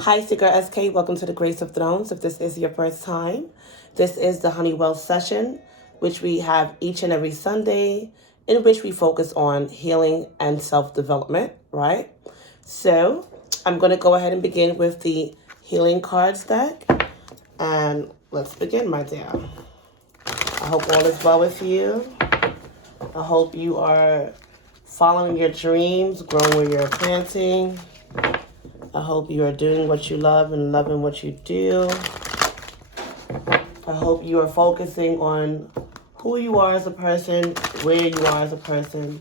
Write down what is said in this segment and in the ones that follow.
Hi, Seeker SK. Welcome to the Grace of Thrones. If this is your first time, this is the HoneyWell session, which we have each and every Sunday, in which we focus on healing and self-development, right? So I'm going to go ahead and begin with the healing cards deck. And let's begin, my dear. I hope all is well with you. I hope you are following your dreams, growing where you're planting. I hope you are doing what you love and loving what you do. I hope you are focusing on who you are as a person, where you are as a person,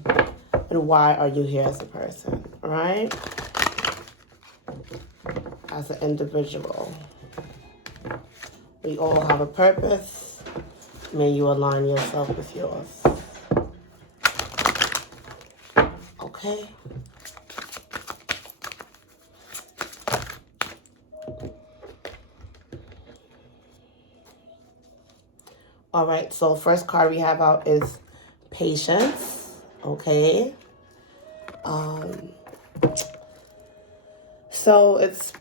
and why are you here as a person, all right? As an individual. We all have a purpose. May you align yourself with yours. Okay? All right, so first card we have out is patience, okay? So it's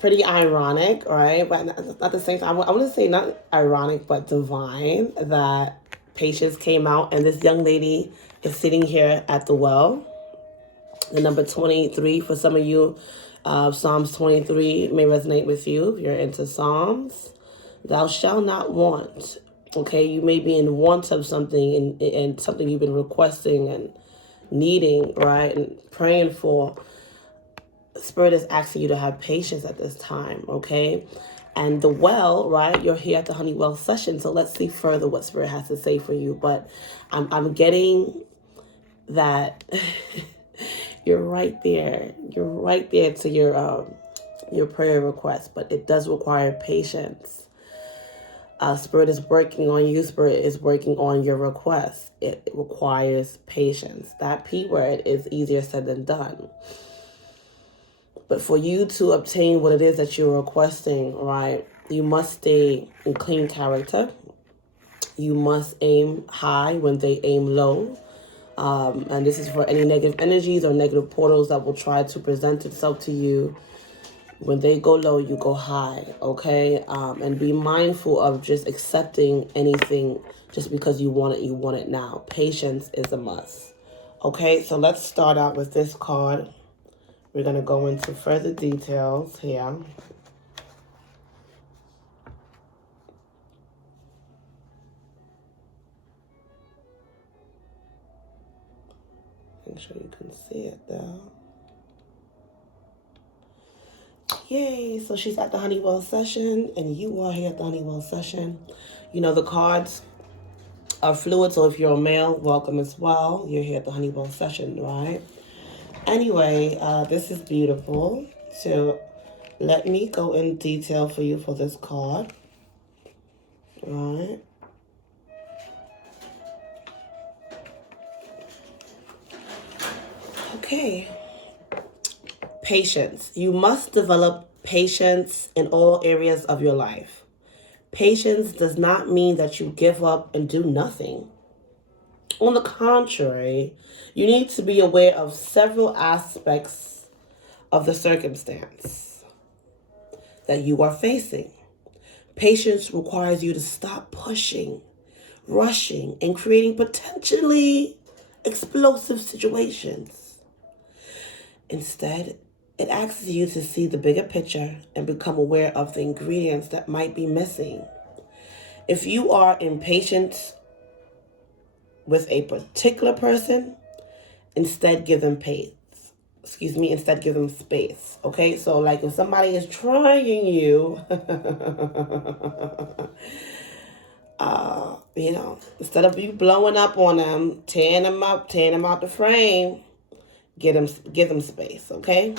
pretty ironic, right? But at the same time, I want to say not ironic, but divine that patience came out and this young lady is sitting here at the well. The number 23, for some of you, Psalms 23 may resonate with you if you're into Psalms. Thou shalt not want. Okay, you may be in want of something and something you've been requesting and needing, right, and praying for. Spirit is asking you to have patience at this time, okay? And the well, right, you're here at the HoneyWell session, so let's see further what Spirit has to say for you. But I'm getting that you're right there. You're right there to your prayer request, but it does require patience. Spirit is working on you. Spirit is working on your request. It requires patience. That P word is easier said than done. But for you to obtain what it is that you're requesting, right, you must stay in clean character. You must aim high when they aim low. And this is for any negative energies or negative portals that will try to present itself to you. When they go low, you go high, okay? And be mindful of just accepting anything just because you want it now. Patience is a must. Okay, so let's start out with this card. We're going to go into further details here. Make sure you can see it though. Yay, so she's at the HoneyWell session and you are here at the HoneyWell session. You know, the cards are fluid, so if you're a male, welcome as well. You're here at the HoneyWell session, right? Anyway, this is beautiful. So let me go in detail for you for this card. All right. Okay. Patience. You must develop patience in all areas of your life. Patience does not mean that you give up and do nothing. On the contrary, you need to be aware of several aspects of the circumstance that you are facing. Patience requires you to stop pushing, rushing, and creating potentially explosive situations. Instead, it asks you to see the bigger picture and become aware of the ingredients that might be missing. If you are impatient with a particular person, instead give them instead give them space. Okay, so like if somebody is trying you, instead of you blowing up on them, tearing them out the frame, give them space, okay?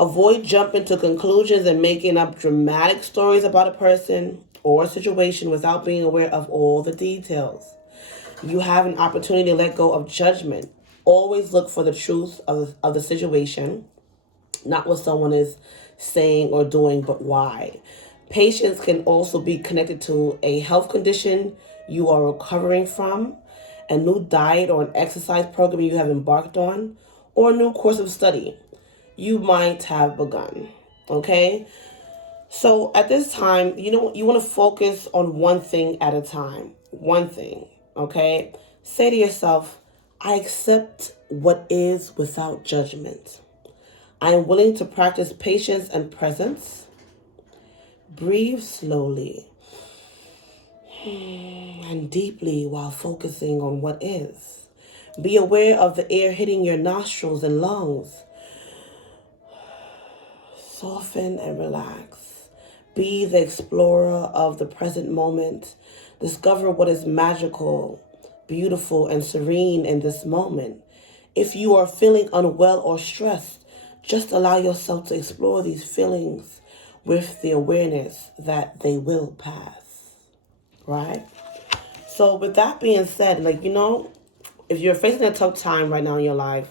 Avoid jumping to conclusions and making up dramatic stories about a person or a situation without being aware of all the details. You have an opportunity to let go of judgment. Always look for the truth of the situation, not what someone is saying or doing, but why. Patience can also be connected to a health condition you are recovering from, a new diet or an exercise program you have embarked on, or a new course of study. you might have begun. Okay? So at this time, you want to focus on one thing at a time. One thing. Okay? Say to yourself, I accept what is without judgment. I am willing to practice patience and presence. Breathe slowly and deeply while focusing on what is. Be aware of the air hitting your nostrils and lungs. Soften and relax. Be the explorer of the present moment. Discover what is magical, beautiful, and serene in this moment. If you are feeling unwell or stressed, just allow yourself to explore these feelings with the awareness that they will pass. Right? So with that being said, if you're facing a tough time right now in your life,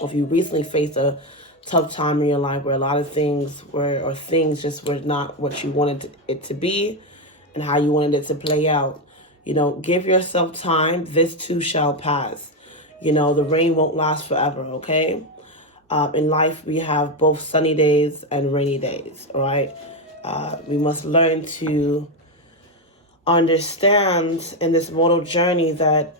or if you recently faced a tough time in your life where a lot of things things just were not what you wanted it to be and how you wanted it to play out, give yourself time. This too shall pass. The rain won't last forever, okay? In life, we have both sunny days and rainy days, all right? We must learn to understand in this mortal journey that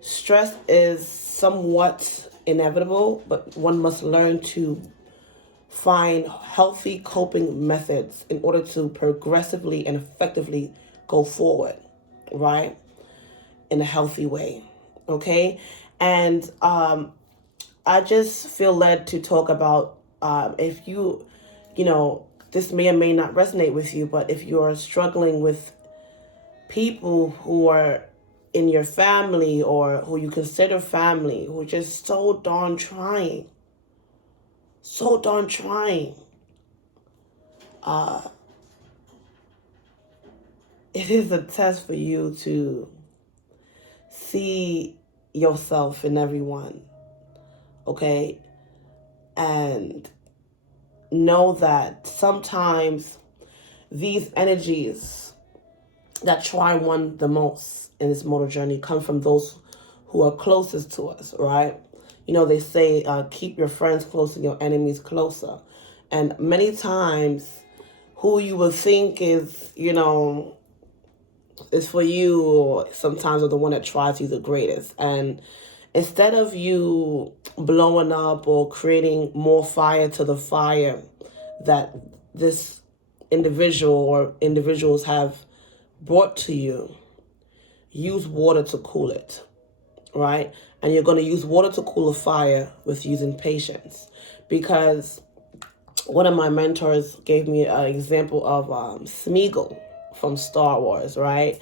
stress is somewhat inevitable, but one must learn to find healthy coping methods in order to progressively and effectively go forward, right? In a healthy way, okay? And I just feel led to talk about if this may or may not resonate with you, but if you're struggling with people who are in your family or who you consider family, who are just so darn trying, it is a test for you to see yourself in everyone, okay? And know that sometimes these energies that try one the most in this mortal journey come from those who are closest to us, right? They say, keep your friends close and your enemies closer. And many times, who you would think is for you, or sometimes are the one that tries you the greatest. And instead of you blowing up or creating more fire to the fire that this individual or individuals have brought to you, use water to cool it, right? And you're going to use water to cool a fire with using patience. Because one of my mentors gave me an example of Smeagol from Star Wars, right?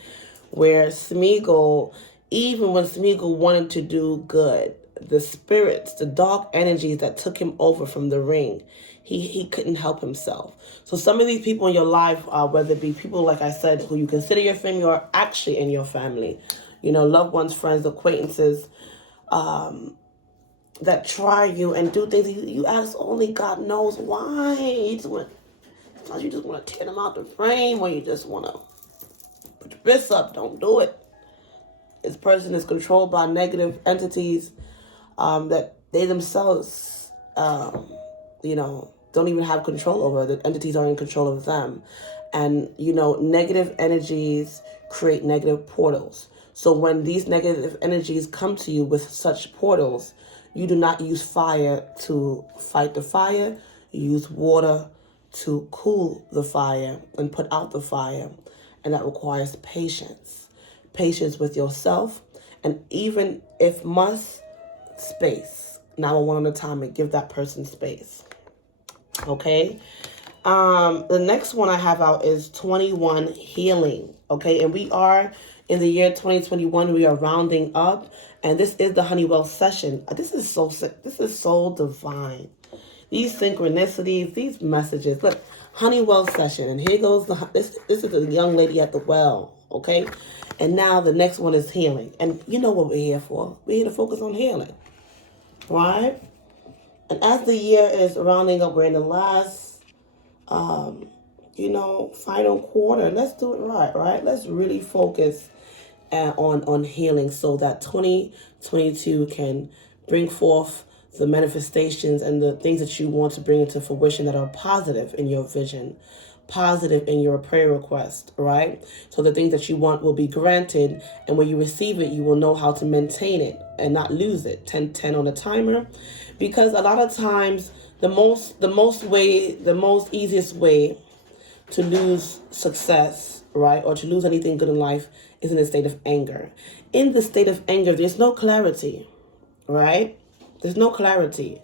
Where Smeagol, even when Smeagol wanted to do good, the spirits, the dark energies that took him over from the ring, he couldn't help himself. So some of these people in your life, whether it be people, like I said, who you consider your family or actually in your family, loved ones, friends, acquaintances, that try you and do things you ask only God knows why. You just want to tear them out the frame, or you just want to put your fists up. Don't do it. This person is controlled by negative entities that they themselves, don't even have control over. The entities are in control of them. And, negative energies create negative portals. So when these negative energies come to you with such portals, you do not use fire to fight the fire. You use water to cool the fire and put out the fire. And that requires patience. Patience with yourself. And even if must, space. Now one at a time and give that person space. Okay? The next one I have out is 21 Healing. Okay? And we are in the year 2021. We are rounding up. And this is the HoneyWell session. This is so divine. These synchronicities, these messages. Look, HoneyWell session. And here goes this is the young lady at the well. Okay? And now the next one is healing. And you know what we're here for. We're here to focus on healing. Right? And as the year is rounding up, we're in the last, final quarter. Let's do it right? Let's really focus on healing so that 2022 can bring forth the manifestations and the things that you want to bring into fruition that are positive in your vision, positive in your prayer request, right? So the things that you want will be granted, and when you receive it, you will know how to maintain it and not lose it. 10 on the timer, because a lot of times the most easiest way to lose success, right, or to lose anything good in life is in a state of anger. In the state of anger, there's no clarity, right? There's no clarity.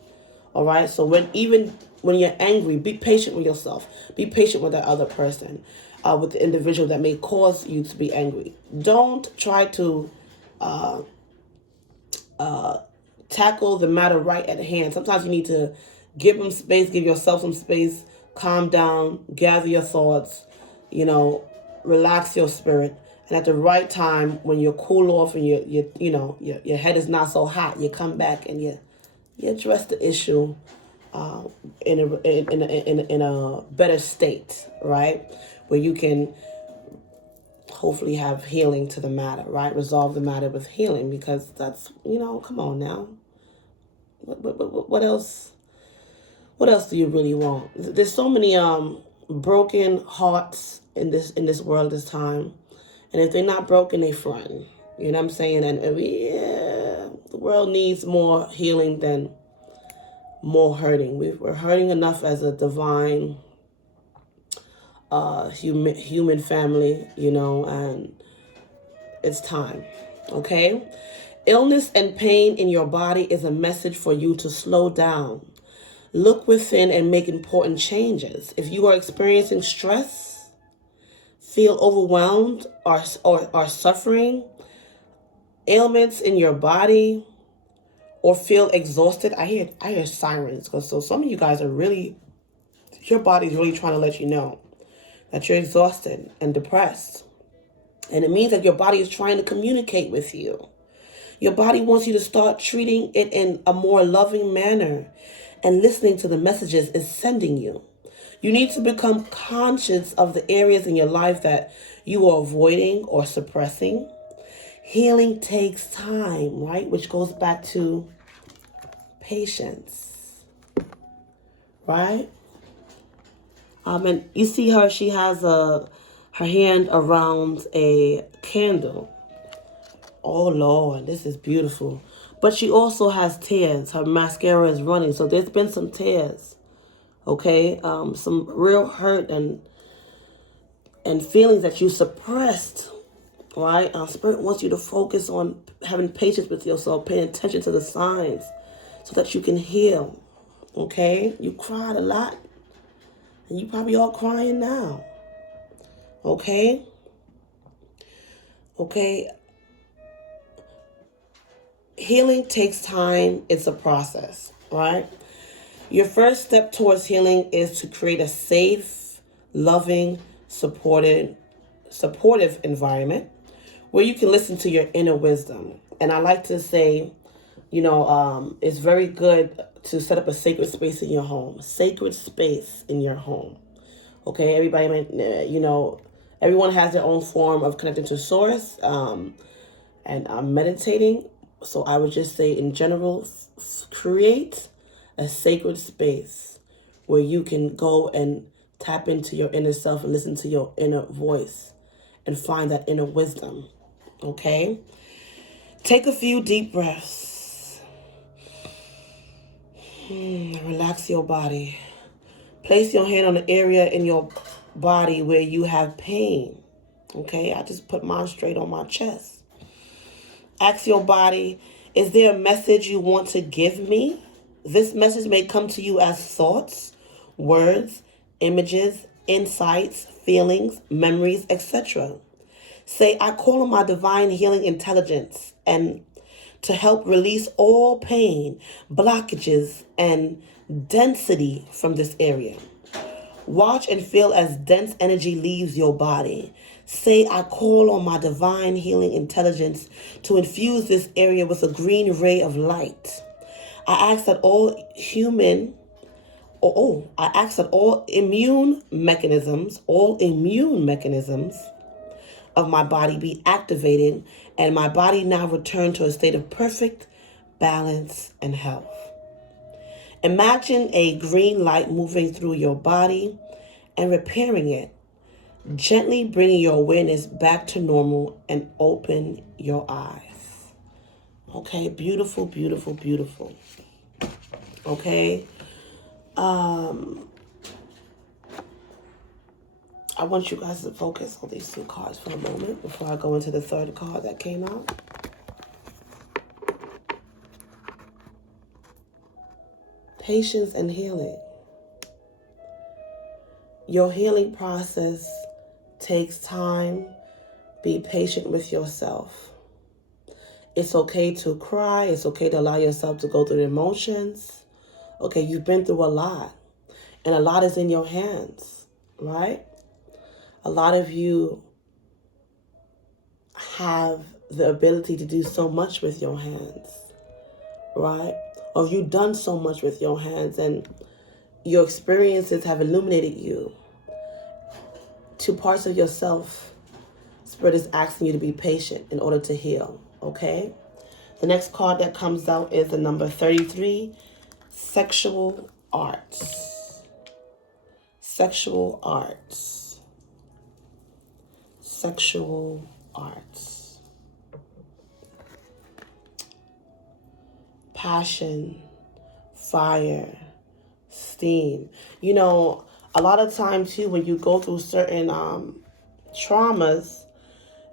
All right. So when you're angry, be patient with yourself. Be patient with that other person, with the individual that may cause you to be angry. Don't try to tackle the matter right at hand. Sometimes you need to give them space, give yourself some space, calm down, gather your thoughts, relax your spirit. And at the right time, when you're cool off and your head is not so hot, you come back and you address the issue in a better state, right? Where you can hopefully have healing to the matter, right? Resolve the matter with healing, because that's, come on now. What else? What else do you really want? There's so many broken hearts in this world this time, and if they're not broken, they front. You know what I'm saying? And the world needs more healing than more hurting. We're hurting enough as a divine human family, and it's time. Okay? Illness and pain in your body is a message for you to slow down. Look within and make important changes. If you are experiencing stress, feel overwhelmed, or suffering ailments in your body, or feel exhausted, I hear sirens. So some of you guys your body's really trying to let you know that you're exhausted and depressed. And it means that your body is trying to communicate with you. Your body wants you to start treating it in a more loving manner and listening to the messages it's sending you. You need to become conscious of the areas in your life that you are avoiding or suppressing. Healing takes time, right? Which goes back to patience, right? And you see her, she has her hand around a candle. Oh, Lord, this is beautiful. But she also has tears. Her mascara is running. So there's been some tears, okay? Some real hurt and feelings that you suppressed, right? Spirit wants you to focus on having patience with yourself, paying attention to the signs so that you can heal, okay? You cried a lot, and you probably all crying now, okay? Okay. Healing takes time. It's a process, right? Your first step towards healing is to create a safe, loving, supportive environment where you can listen to your inner wisdom. And I like to say, it's very good to set up a sacred space in your home. Sacred space in your home. Okay, everybody, everyone has their own form of connecting to source and meditating. So I would just say, in general, create a sacred space where you can go and tap into your inner self and listen to your inner voice and find that inner wisdom, okay? Take a few deep breaths. Relax your body. Place your hand on the area in your body where you have pain, okay? I just put mine straight on my chest. Ask your body, is there a message you want to give me? This message may come to you as thoughts, words, images, insights, feelings, memories, etc. Say, I call on my divine healing intelligence and to help release all pain, blockages, and density from this area. Watch and feel as dense energy leaves your body. Say, I call on my divine healing intelligence to infuse this area with a green ray of light. I ask that all immune mechanisms of my body be activated and my body now return to a state of perfect balance and health. Imagine a green light moving through your body and repairing it. Gently bringing your awareness back to normal and open your eyes. Okay, beautiful, beautiful, beautiful. Okay. I want you guys to focus on these two cards for a moment before I go into the third card that came out. Patience and healing. Your healing process takes time. Be patient with yourself. It's okay to cry. It's okay to allow yourself to go through the emotions. Okay, you've been through a lot, and a lot is in your hands, right? A lot of you have the ability to do so much with your hands, right? Or you've done so much with your hands, and your experiences have illuminated you to parts of yourself. Spirit is asking you to be patient in order to heal, okay? The next card that comes out is the number 33, sexual arts. Sexual arts. Sexual arts. Passion, fire, steam. You know, a lot of times too, when you go through certain traumas,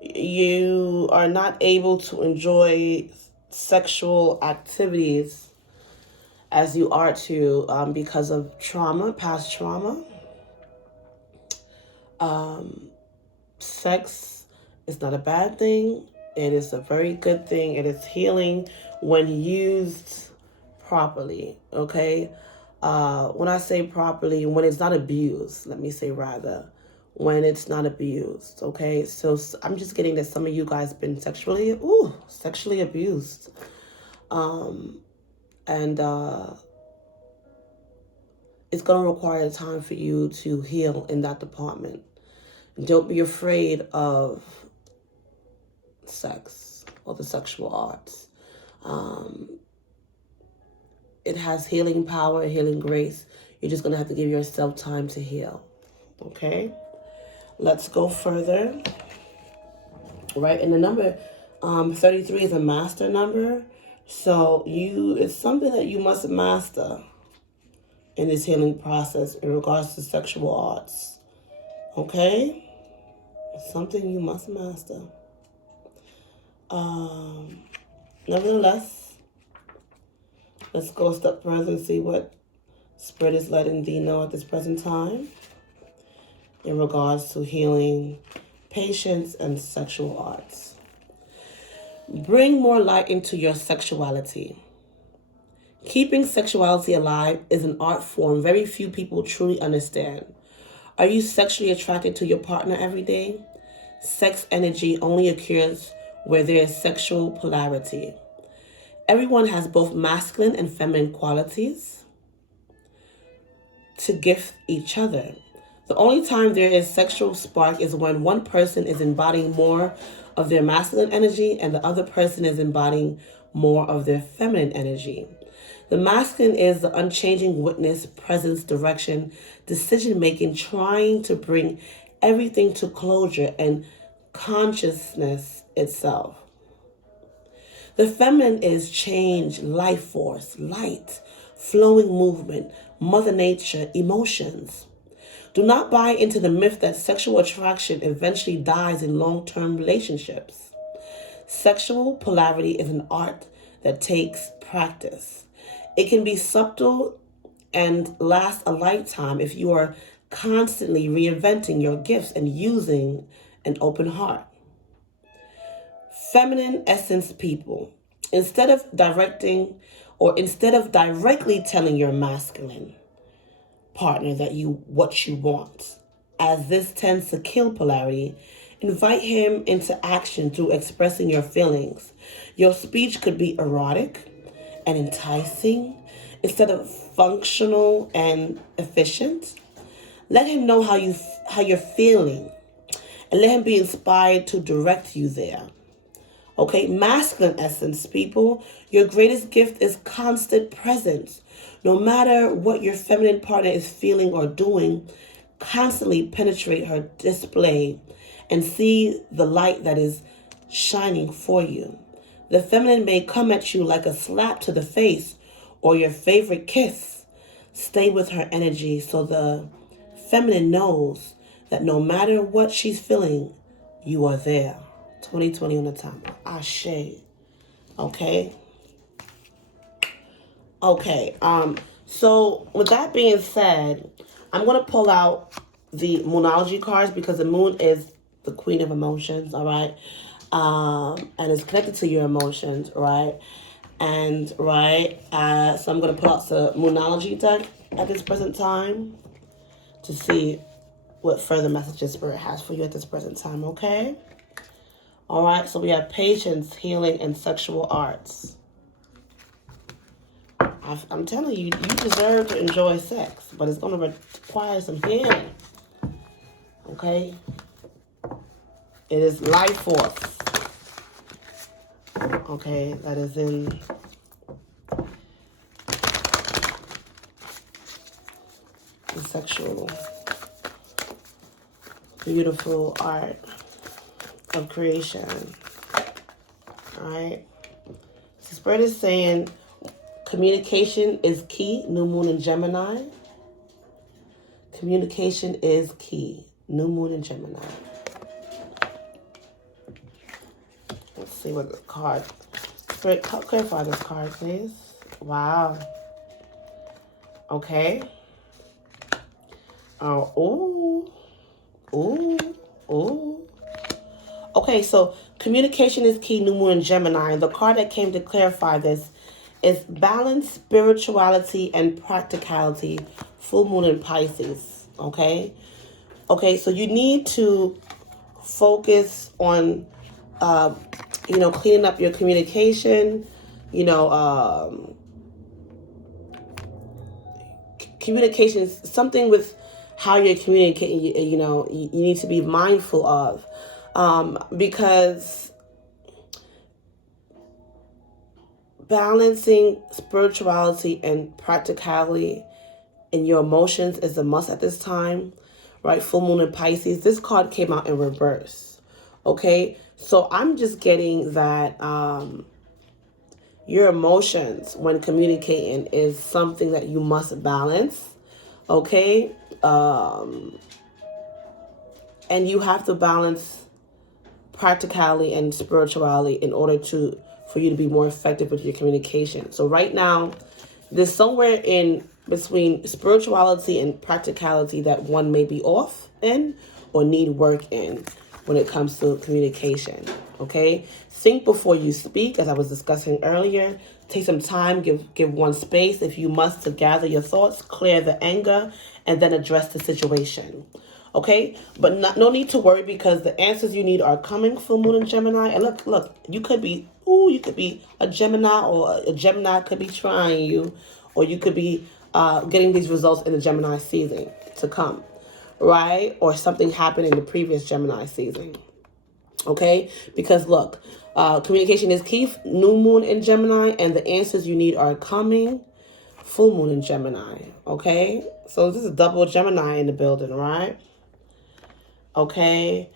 you are not able to enjoy sexual activities as you are to because of trauma, past trauma. Sex is not a bad thing. It is a very good thing. It is healing when used properly, okay? When I say properly, when it's not abused, let me say rather, when it's not abused, okay? So I'm just getting that some of you guys been sexually abused. And it's going to require time for you to heal in that department. Don't be afraid of sex or the sexual arts. It has healing power, healing grace. You're just going to have to give yourself time to heal. Okay? Let's go further. Right? And the number 33 is a master number. So it's something that you must master in this healing process in regards to sexual arts. Okay? Something you must master. Nevertheless, let's go a step further and see what Spirit is letting thee know at this present time in regards to healing, patience, and sexual arts. Bring more light into your sexuality. Keeping sexuality alive is an art form very few people truly understand. Are you sexually attracted to your partner every day? Sex energy only occurs where there is sexual polarity. Everyone has both masculine and feminine qualities to gift each other. The only time there is sexual spark is when one person is embodying more of their masculine energy and the other person is embodying more of their feminine energy. The masculine is the unchanging witness, presence, direction, decision-making, trying to bring everything to closure and consciousness itself. The feminine is change, life force, light, flowing movement, Mother Nature, emotions. Do not buy into the myth that sexual attraction eventually dies in long-term relationships. Sexual polarity is an art that takes practice. It can be subtle and last a lifetime if you are constantly reinventing your gifts and using an open heart. Feminine essence people. Instead of directly telling your masculine partner what you want, as this tends to kill polarity, invite him into action through expressing your feelings. Your speech could be erotic and enticing instead of functional and efficient. Let him know how you're feeling and let him be inspired to direct you there. Okay, masculine essence, people. Your greatest gift is constant presence. No matter what your feminine partner is feeling or doing, constantly penetrate her display and see the light that is shining for you. The feminine may come at you like a slap to the face or your favorite kiss. Stay with her energy so the feminine knows that no matter what she's feeling, you are there. 2020 on the timer. Ashe. Okay. Okay. So with that being said, I'm gonna pull out the Moonology cards because the moon is the queen of emotions, all right? And it's connected to your emotions, right? And right, so I'm gonna pull out the Moonology deck at this present time to see what further messages Spirit has for you at this present time, okay? All right, so we have patience, healing, and sexual arts. I'm telling you, you deserve to enjoy sex, but it's going to require some healing. Okay? It is life force. Okay, that is in the sexual, beautiful art of creation. All right? So Spirit is saying communication is key. New moon in Gemini. Communication is key. New moon in Gemini. Let's see what the card. Spirit, clarify this card, please. Wow. Okay. Oh, ooh. Okay, so communication is key. New moon in Gemini. And the card that came to clarify this is balance, spirituality, and practicality. Full moon in Pisces. Okay. Okay, so you need to focus on, cleaning up your communication. Communication is something with how you're communicating. You need to be mindful of, because balancing spirituality and practicality in your emotions is a must at this time, right? Full moon in Pisces. This card came out in reverse. Okay, so I'm just getting that your emotions when communicating is something that you must balance. Okay, and you have to balance practicality and spirituality in order for you to be more effective with your communication. So right now, there's somewhere in between spirituality and practicality that one may be off in or need work in when it comes to communication, okay? Think before you speak, as I was discussing earlier. Take some time, give one space if you must to gather your thoughts, clear the anger, and then address the situation, okay? But no need to worry because the answers you need are coming. Full moon in Gemini. And look, you could be a Gemini, or a Gemini could be trying you, or you could be getting these results in the Gemini season to come, right? Or something happened in the previous Gemini season, okay? Because look, communication is key. New moon in Gemini, and the answers you need are coming. Full moon in Gemini, okay? So this is double Gemini in the building, right? Okay.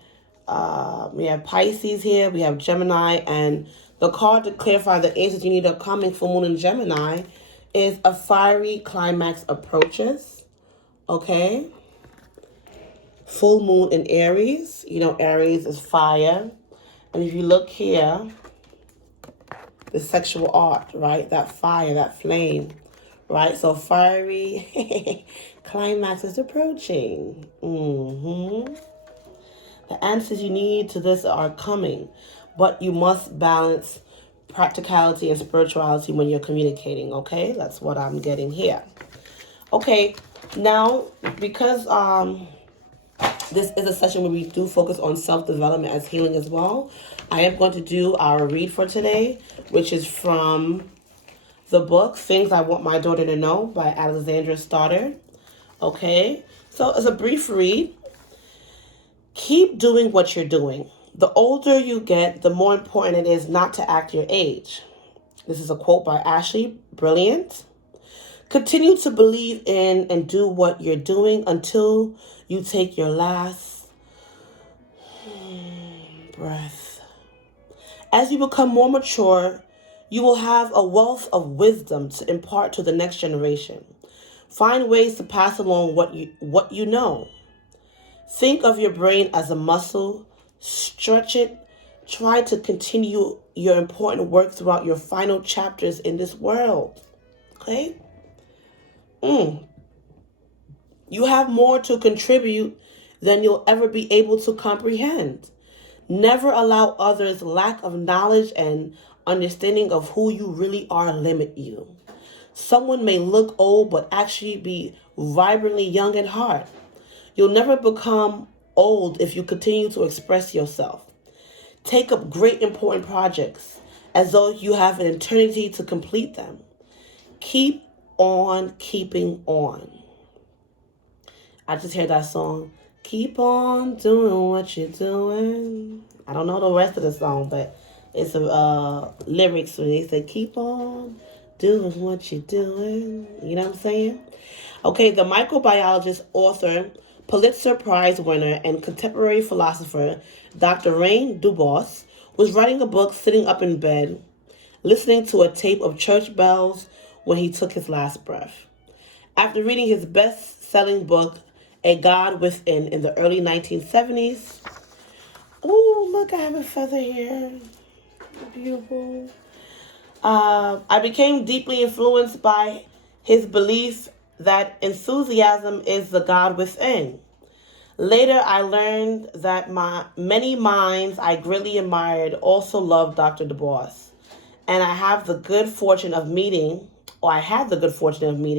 We have Pisces here. We have Gemini, and the card to clarify the answers you need are coming. Full moon in Gemini is a fiery climax approaches. Okay. Full moon in Aries. Aries is fire. And if you look here, the sexual art, right? That fire, that flame, right? So fiery climax is approaching. The answers you need to this are coming, but you must balance practicality and spirituality when you're communicating, okay? That's what I'm getting here. Okay, now, because this is a session where we do focus on self-development as healing as well, I am going to do our read for today, which is from the book, Things I Want My Daughter to Know by Alexandra Stoddard. Okay, so it's a brief read. Keep doing what you're doing. The older you get, the more important it is not to act your age. This is a quote by Ashley Brilliant. Continue to believe in and do what you're doing until you take your last breath. As you become more mature, you will have a wealth of wisdom to impart to the next generation. Find ways to pass along what you know. Think of your brain as a muscle. Stretch it. Try to continue your important work throughout your final chapters in this world. Okay? You have more to contribute than you'll ever be able to comprehend. Never allow others' lack of knowledge and understanding of who you really are limit you. Someone may look old but actually be vibrantly young at heart. You'll never become old if you continue to express yourself. Take up great important projects as though you have an eternity to complete them. Keep on keeping on. I just heard that song. Keep on doing what you're doing. I don't know the rest of the song, but it's lyrics where they say, keep on doing what you're doing. You know what I'm saying? Okay, the microbiologist, author, Pulitzer Prize winner, and contemporary philosopher, Dr. Rain Dubos, was writing a book sitting up in bed, listening to a tape of church bells when he took his last breath. After reading his best-selling book, A God Within, in the early 1970s, oh, look, I have a feather here. Beautiful. I became deeply influenced by his belief that enthusiasm is the God within. Later, I learned that many minds I greatly admired also loved Dr. Du Bois, and I had the good fortune of meeting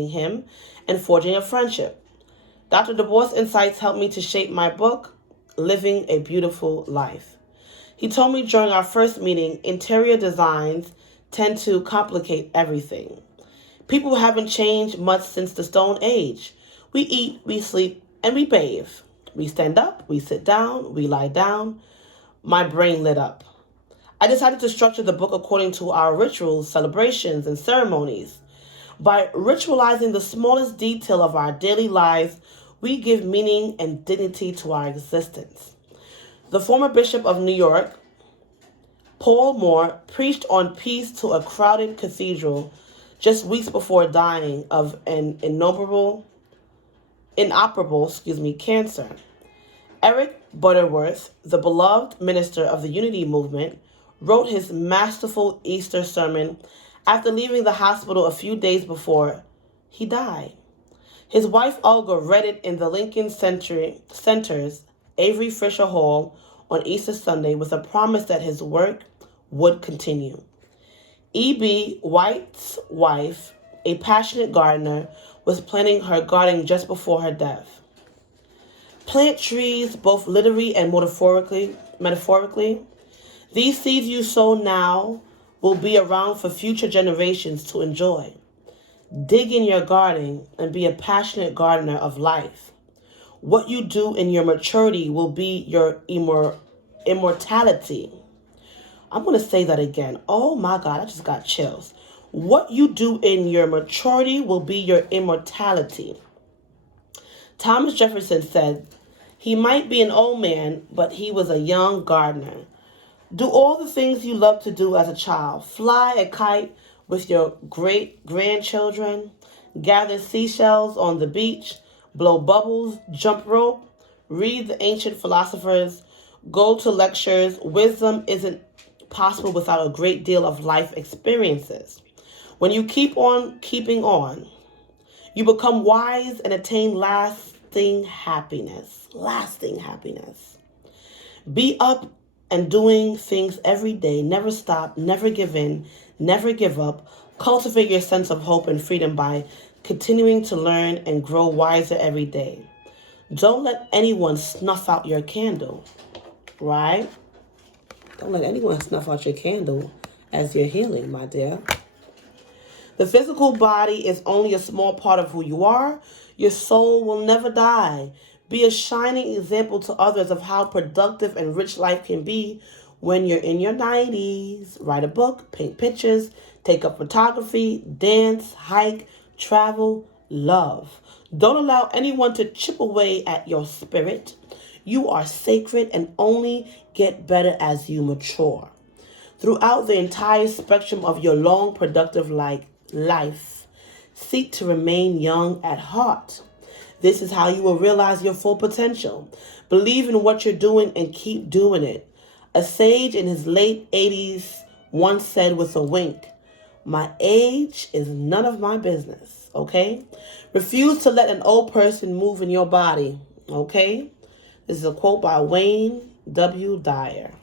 him and forging a friendship. Dr. Du Bois' insights helped me to shape my book, Living a Beautiful Life. He told me during our first meeting, interior designs tend to complicate everything. People haven't changed much since the Stone Age. We eat, we sleep, and we bathe. We stand up, we sit down, we lie down. My brain lit up. I decided to structure the book according to our rituals, celebrations, and ceremonies. By ritualizing the smallest detail of our daily lives, we give meaning and dignity to our existence. The former Bishop of New York, Paul Moore, preached on peace to a crowded cathedral just weeks before dying of an inoperable cancer. Eric Butterworth, the beloved minister of the Unity Movement, wrote his masterful Easter sermon after leaving the hospital a few days before he died. His wife Olga read it in the Lincoln Center's Avery Fisher Hall on Easter Sunday with a promise that his work would continue. E.B. White's wife, a passionate gardener, was planting her garden just before her death. Plant trees, both literally and metaphorically. These seeds you sow now will be around for future generations to enjoy. Dig in your garden and be a passionate gardener of life. What you do in your maturity will be your immortality. I'm going to say that again. Oh my God, I just got chills. What you do in your maturity will be your immortality. Thomas Jefferson said, he might be an old man, but he was a young gardener. Do all the things you love to do as a child. Fly a kite with your great-grandchildren. Gather seashells on the beach. Blow bubbles. Jump rope. Read the ancient philosophers. Go to lectures. Wisdom isn't possible without a great deal of life experiences. When you keep on keeping on, you become wise and attain lasting happiness. Lasting happiness. Be up and doing things every day. Never stop. Never give in. Never give up. Cultivate your sense of hope and freedom by continuing to learn and grow wiser every day. Don't let anyone snuff out your candle, right? Don't let anyone snuff out your candle as you're healing, my dear. The physical body is only a small part of who you are. Your soul will never die. Be a shining example to others of how productive and rich life can be when you're in your 90s. Write a book, paint pictures, take up photography, dance, hike, travel, love. Don't allow anyone to chip away at your spirit. You are sacred and only get better as you mature. Throughout the entire spectrum of your long, productive life, seek to remain young at heart. This is how you will realize your full potential. Believe in what you're doing and keep doing it. A sage in his late 80s once said with a wink, "My age is none of my business," okay? Refuse to let an old person move in your body, okay? This is a quote by Wayne W. Dyer.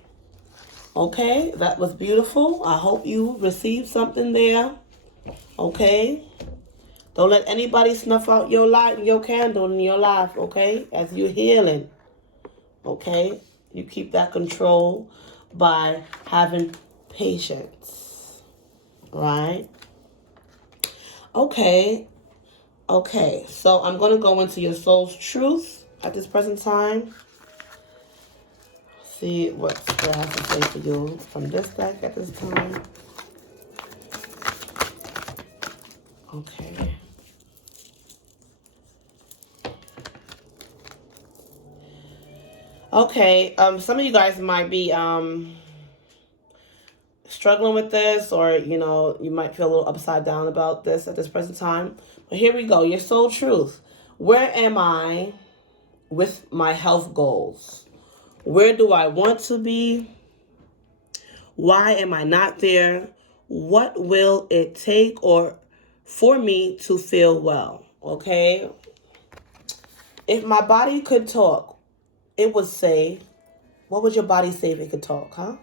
Okay, that was beautiful. I hope you received something there, okay? Don't let anybody snuff out your light and your candle in your life, okay? As you're healing, okay? You keep that control by having patience, right? Okay. So I'm going to go into your soul's truth at this present time. See what Spirit has to say for you from this deck at this time. Okay. Okay, some of you guys might be struggling with this, or you might feel a little upside down about this at this present time. But here we go. Your soul truth. Where am I with my health goals? Where do I want to be? Why am I not there? What will it take for me to feel well? Okay. If my body could talk, it would say, what would your body say if it could talk, huh?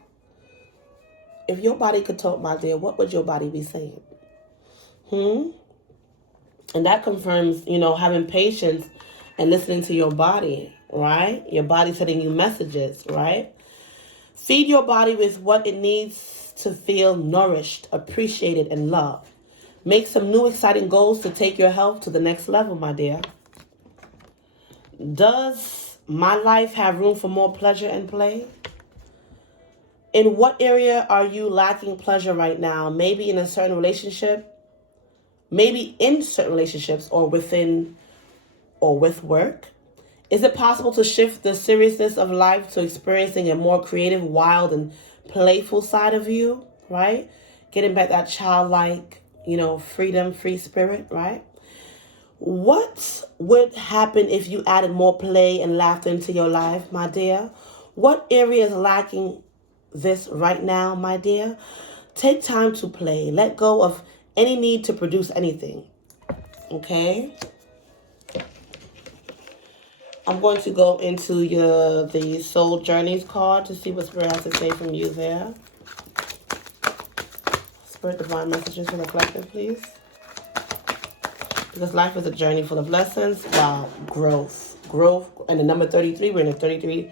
If your body could talk, my dear, what would your body be saying? And that confirms, having patience and listening to your body, right? Your body sending you messages, right? Feed your body with what it needs to feel nourished, appreciated, and loved. Make some new exciting goals to take your health to the next level, my dear. Does my life have room for more pleasure and play? In what area are you lacking pleasure right now? Maybe in a certain relationship, maybe in certain relationships, or within or with work. Is it possible to shift the seriousness of life to experiencing a more creative, wild, and playful side of you, right? Getting back that childlike, freedom, free spirit, right? What would happen if you added more play and laughter into your life, my dear? What area is lacking this right now, my dear? Take time to play. Let go of any need to produce anything, okay? I'm going to go into the Soul Journeys card to see what Spirit has to say from you there. Spirit, divine messages for the collective, please. Because life is a journey full of lessons. Wow, growth. And the number 33, we're in the 33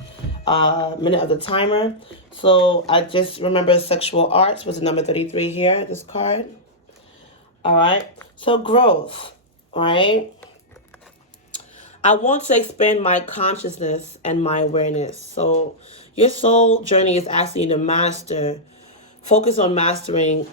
minute of the timer. So I just remember sexual arts was the number 33 here, this card. All right. So growth, right? I want to expand my consciousness and my awareness. So your soul journey is asking you to focus on mastering,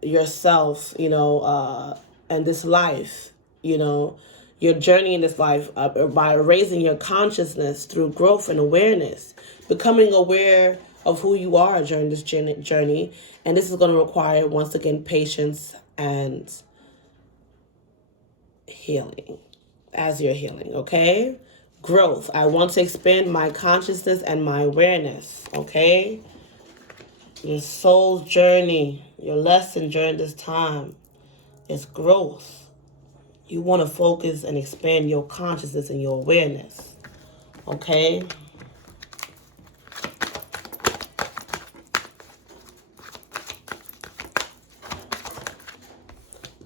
yourself, and this life, your journey in this life by raising your consciousness through growth and awareness, becoming aware of who you are during this journey. And this is going to require, once again, patience and healing. As you're healing, okay? Growth. I want to expand my consciousness and my awareness, okay? Your soul's journey, your lesson during this time is growth. You want to focus and expand your consciousness and your awareness, okay?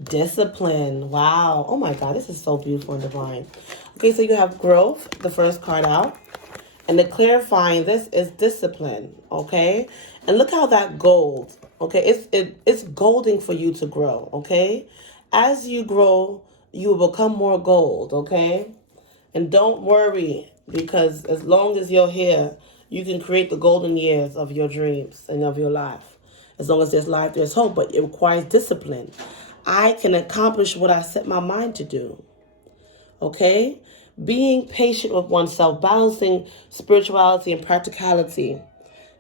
Discipline. Wow. Oh my God, this is so beautiful and divine. Okay, so you have growth, the first card out. And the clarifying this is discipline, okay? And look how that gold, okay? It's golding for you to grow, okay? As you grow, you will become more gold, okay? And don't worry, because as long as you're here, you can create the golden years of your dreams and of your life. As long as there's life, there's hope, but it requires discipline. I can accomplish what I set my mind to do. Okay? Being patient with oneself, balancing spirituality and practicality.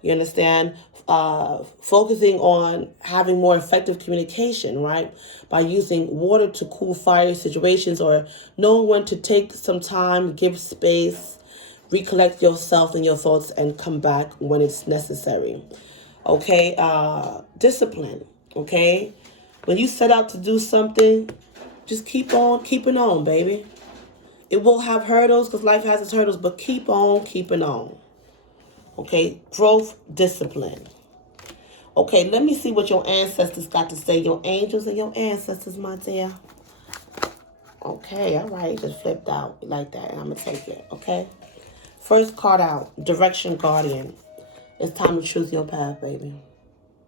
You understand? Focusing on having more effective communication, right? By using water to cool fire situations, or knowing when to take some time, give space, recollect yourself and your thoughts, and come back when it's necessary. Okay? Discipline. Okay? When you set out to do something, just keep on keeping on, baby. It will have hurdles because life has its hurdles, but keep on keeping on. Okay, growth, discipline. Okay, let me see what your ancestors got to say. Your angels and your ancestors, my dear. Okay, all right, just flipped out like that, and I'm going to take it, okay? First card out, Direction Guardian. It's time to choose your path, baby.